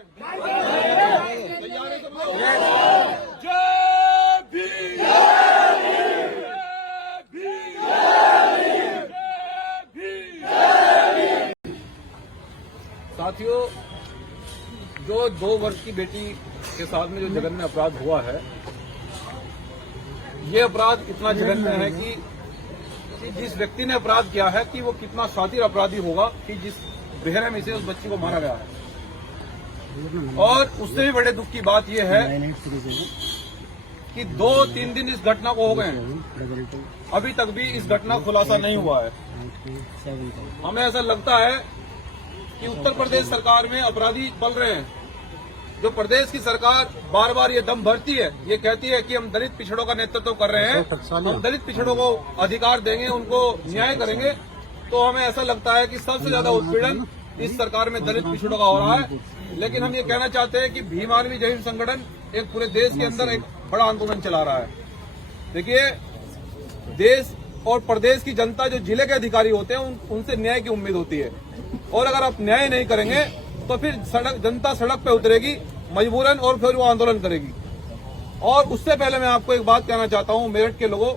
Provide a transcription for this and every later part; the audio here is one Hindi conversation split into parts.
तैयार है सब लोग? जय भीम, जय भीम, जय भीम। साथियों, जो 2 वर्ष की बेटी के साथ में जो जघन्य अपराध हुआ है, ये अपराध इतना जघन्य है कि जिस व्यक्ति ने अपराध किया है कि वो कितना शातिर अपराधी होगा कि जिस बेरहमी से उस बच्ची को मारा गया है। और उससे भी बड़े दुख की बात यह है कि 2-3 दिन इस घटना को हो गए हैं, अभी तक भी इस घटना का खुलासा नहीं हुआ है। हमें ऐसा लगता है कि उत्तर प्रदेश सरकार में अपराधी पल रहे हैं। जो प्रदेश की सरकार बार बार ये दम भरती है, ये कहती है कि हम दलित पिछड़ों का नेतृत्व कर रहे हैं, हम दलित पिछड़ों को अधिकार देंगे, उनको न्याय करेंगे, तो हमें ऐसा लगता है कि सबसे ज्यादा उत्पीड़न इस सरकार में दलित पिछड़ों का हो रहा है। लेकिन हम ये कहना चाहते हैं कि भीम आर्मी जय हिंद संगठन एक पूरे देश के अंदर एक बड़ा आंदोलन चला रहा है। देखिए, देश और प्रदेश की जनता जो जिले के अधिकारी होते हैं उनसे न्याय की उम्मीद होती है, और अगर आप न्याय नहीं करेंगे तो फिर जनता सड़क पे उतरेगी मजबूरन, और फिर वो आंदोलन करेगी। और उससे पहले मैं आपको एक बात कहना चाहता हूं मेरठ के लोगों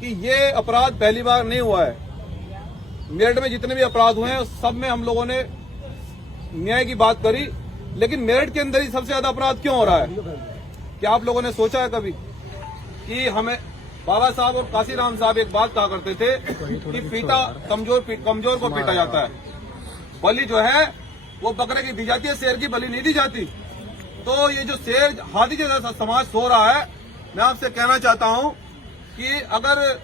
कि ये अपराध पहली बार नहीं हुआ है। मेरठ में जितने भी अपराध हुए हैं सब में हम लोगों ने न्याय की बात करी, लेकिन मेरठ के अंदर ही सबसे ज्यादा अपराध क्यों हो रहा है? क्या आप लोगों ने सोचा है कभी कि हमें बाबा साहब और काशीराम साहब एक बात कहा करते थे कि पीता कमजोर को पीटा जाता है, बलि जो है वो बकरे की दी जाती है, शेर की बलि नहीं दी जाती। तो ये जो शेर हाथी जैसा समाज सो रहा है, मैं आपसे कहना चाहता हूं कि अगर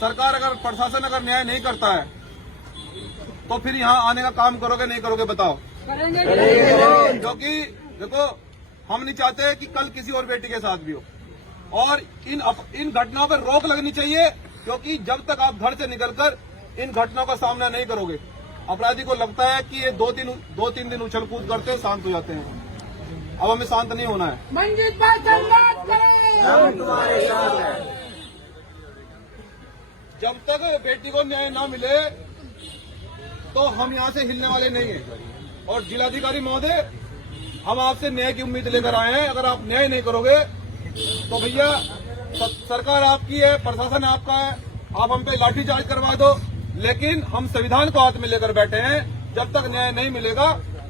सरकार, अगर प्रशासन अगर न्याय नहीं करता है तो फिर यहाँ आने का काम करोगे नहीं करोगे बताओ? करेंगे। क्योंकि देखो, हम नहीं चाहते कि कल किसी और बेटी के साथ भी हो, और इन घटनाओं पर रोक लगनी चाहिए, क्योंकि जब तक आप घर से निकलकर इन घटनाओं का सामना नहीं करोगे, अपराधी को लगता है कि ये 2-3 दिन उछल कूद करते हैं, शांत हो जाते हैं। अब हमें शांत नहीं होना है। मंजीत भाई संघर्ष करें, हम तुम्हारे साथ हैं। जब तक बेटी को न्याय ना मिले तो हम यहाँ से हिलने वाले नहीं हैं। और जिलाधिकारी महोदय, हम आपसे न्याय की उम्मीद लेकर आए हैं। अगर आप न्याय नहीं करोगे तो भैया सरकार आपकी है, प्रशासन आपका है, आप हम पे लाठीचार्ज करवा दो, लेकिन हम संविधान को हाथ में लेकर बैठे हैं। जब तक न्याय नहीं मिलेगा,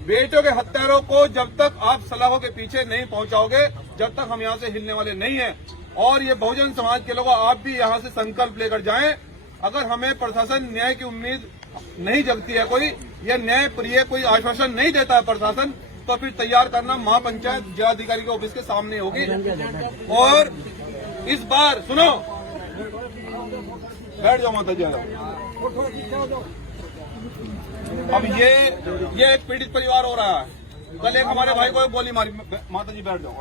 बेटियों के हत्यारों को जब तक आप सलाखों के पीछे नहीं पहुंचाओगे, जब तक हम यहाँ से हिलने वाले नहीं हैं। और ये बहुजन समाज के लोगों, आप भी यहाँ से संकल्प लेकर जाएं। अगर हमें प्रशासन न्याय की उम्मीद नहीं जगती है, कोई यह न्याय प्रिय कोई आश्वासन नहीं देता है प्रशासन, तो फिर तैयार करना महापंचायत जिलाधिकारी के ऑफिस के सामने होगी। और इस बार सुनो, बैठ जाओ माता जी। अब ये एक पीड़ित परिवार हो रहा है। कल एक हमारे भाई को गोली मारी। माता जी बैठ जाओ,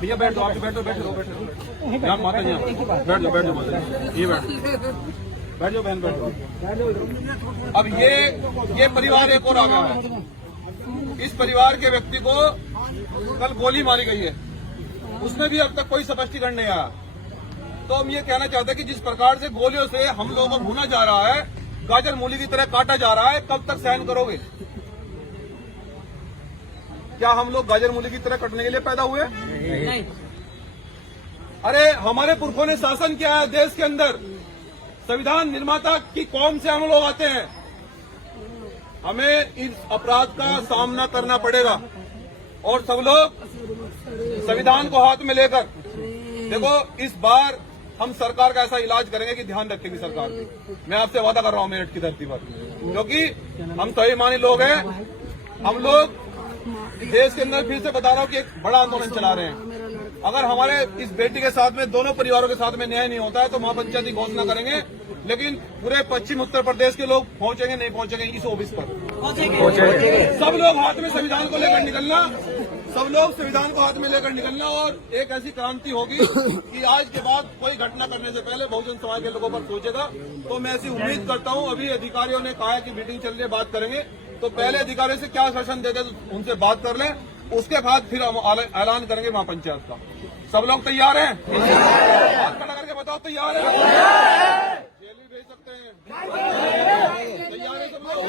भैया बैठ जाओ, आप बैठो यहाँ माता जी, बैठ जाओ माता जी, ये बैठ जाओ बहन, बैठ जाओ। अब ये परिवार एक और आ गया है। इस परिवार के व्यक्ति को कल गोली मारी गई है, उसमें भी अब तक कोई स्पष्टीकरण नहीं आया। तो हम ये कहना चाहते हैं कि जिस प्रकार से गोलियों से हम लोगों को भूना जा रहा है, गाजर मूली की तरह काटा जा रहा है, कब तक सहन करोगे? क्या हम लोग गाजर मूली की तरह कटने के लिए पैदा हुए? नहीं। अरे हमारे पुरखों ने शासन किया है देश के अंदर, संविधान निर्माता की कौम से हम लोग आते हैं। हमें इस अपराध का सामना करना पड़ेगा, और सब लोग संविधान को हाथ में लेकर, देखो इस बार हम सरकार का ऐसा इलाज करेंगे कि ध्यान रखेगी सरकार भी। मैं आपसे वादा कर रहा हूं मेरठ की धरती पर, क्योंकि हम स्वाभिमानी लोग हैं। हम लोग देश के अंदर, फिर से बता रहा हूं कि एक बड़ा आंदोलन चला रहे हैं। अगर हमारे इस बेटी के साथ में, दोनों परिवारों के साथ में न्याय नहीं होता है तो महापंचायत की घोषणा करेंगे, लेकिन पूरे पश्चिम उत्तर प्रदेश के लोग पहुंचेंगे नहीं पहुंचेंगे इस ऑफिस पर? सब लोग हाथ में संविधान को लेकर निकलना, सब लोग संविधान को हाथ में लेकर निकलना, और एक ऐसी क्रांति होगी कि आज के बाद कोई घटना करने से पहले बहुजन समाज के लोगों पर सोचेगा। तो मैं ऐसी उम्मीद करता हूं। अभी अधिकारियों ने कहा है कि मीटिंग चल रही है, बात करेंगे, तो पहले अधिकारियों से क्या शासन देते तो उनसे बात कर लें, उसके बाद फिर हम ऐलान करेंगे महापंचायत का। सब लोग तैयार हैं? हाथ खड़ा करके बताओ, तैयार है? जेल भी भेज सकते हैं। तैयार है सब लोग?